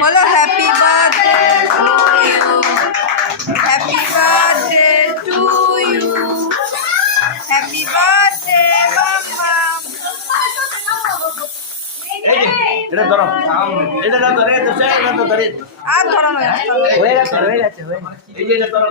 বলো happy birthday to you happy birthday to you happy birthday মাম্মা এটা ধরো। এটা না ধরে তো সে এটা ধরে আর না। হয়ে গেছে হয়ে গেছে। এই যে এটা ধরো।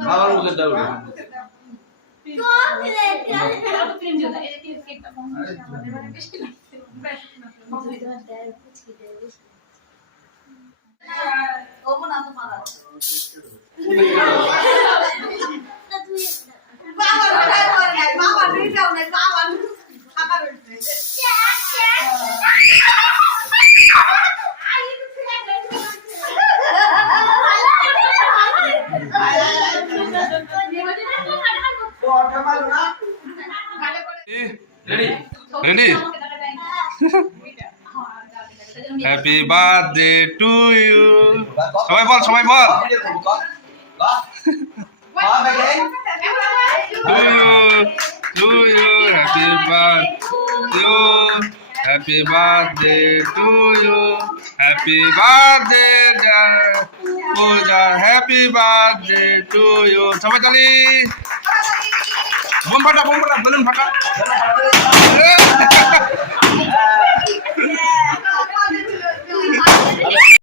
বাবার মুখে দাও না। Ready ready happy birthday to you সবাই বল সবাই বল। To you to you happy birthday happy birthday to you happy birthday Puja happy birthday to you সবাই চলি ফাটা বোম ফাটা বেলুন